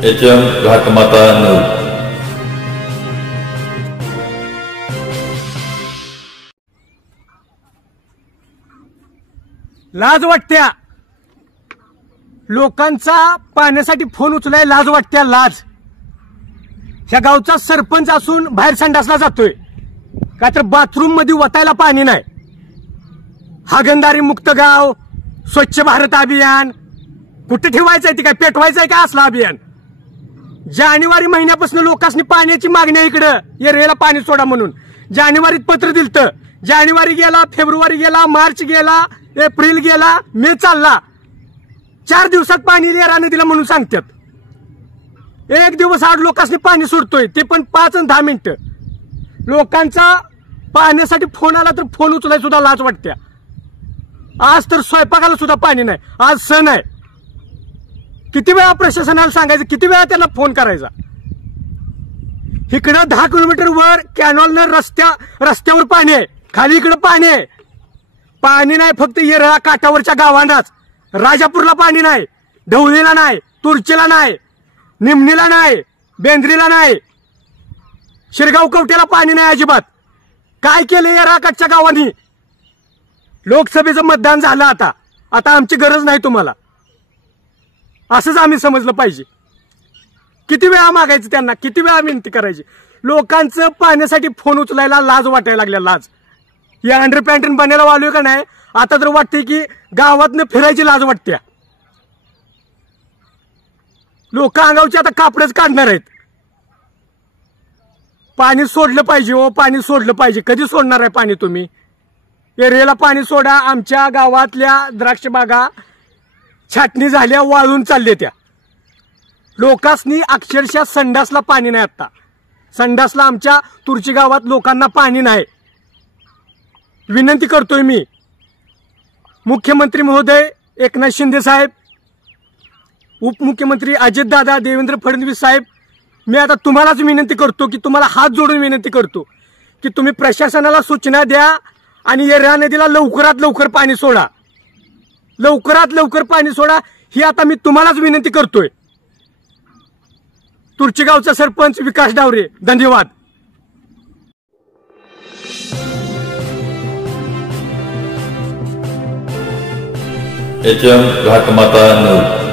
HM घाटमाता news. लाज वाटत्या लोकांचा पाण्यासाठी फोन उचलाय, लाज वाटत्या लाज। ह्या गावचा सरपंच असून बाहेर संडासला जातोय का तर बाथरूम मध्ये वतायला पाणी नाही। हागणदारी मुक्त गाव, स्वच्छ भारत अभियान कुठे ठेवायचंय? ते काय पेटवायचंय का असलं अभियान? जानेवारी महिन्यापासून लोकांनी पाण्याची मागणी आहे इकडं, एरियाला पाणी सोडा म्हणून। जानेवारीत पत्र दिलतं, जानेवारी गेला, फेब्रुवारी गेला, मार्च गेला, एप्रिल गेला, मे चालला, 4 दिवसात पाणी एरा नदीला म्हणून सांगतात। एक दिवस आड लोकांनी पाणी सोडतोय, ते पण 5 आणि 10 मिनिटं। लोकांचा पाण्यासाठी फोन आला तर फोन उचलाय सुद्धा लाज वाटत्या। आज तर स्वयंपाकाला सुद्धा पाणी नाही, आज सण आहे। किती वेळा प्रशासनाला सांगायचं, किती वेळा त्यांना फोन करायचा? इकडं 10 किलोमीटर वर कॅनॉलनं रस्त्यावर पाणी आहे, खाली इकडं पाणी आहे। पाणी नाही फक्त येरळा काठावरच्या गावांनाच, राजापूरला पाणी नाही, ढवळीला नाही, तुर्चीला नाही, निमणीला नाही, बेंद्रीला नाही, शिरगाव कवट्याला पाणी नाही अजिबात। काय केलं येरळाकडच्या गावांनी? लोकसभेचं मतदान झालं, आता आमची गरज नाही तुम्हाला, असंच आम्ही समजलं पाहिजे। किती वेळा मागायचं त्यांना, किती वेळा विनंती करायची? लोकांचं पाण्यासाठी फोन उचलायला लाज वाटायला लागल्या, लाज। या अंडरपॅन्टन बनायला वालोय का नाही, आता तर वाटते की गावातनं फिरायची लाज वाटते। लोक अंगावचे आता कापडच काढणार आहेत। पाणी सोडलं पाहिजे हो, पाणी सोडलं पाहिजे। कधी सोडणार आहे पाणी तुम्ही? एरियाला पाणी सोडा। आमच्या गावातल्या द्राक्ष बागा छाटणी झाल्या, वाळून चालल्या त्या। लोकांनी अक्षरशः संडासला पाणी नाही, आता संडासला आमच्या तुर्ची गावात लोकांना पाणी नाही। विनंती करतोय मी, मुख्यमंत्री महोदय एकनाथ शिंदे साहेब, उपमुख्यमंत्री अजितदादा, देवेंद्र फडणवीस साहेब, मी आता तुम्हालाच विनंती करतो की तुम्हाला हात जोडून विनंती करतो की तुम्ही प्रशासनाला सूचना द्या आणि येरळा नदीला लवकरात लवकर पाणी सोडा, लवकरात लवकर पाणी सोडा। ही आता मी तुम्हालाच विनंती करतोय। तुर्ची गावचा सरपंच विकास डावरे, धन्यवाद। HM घाटमाता news.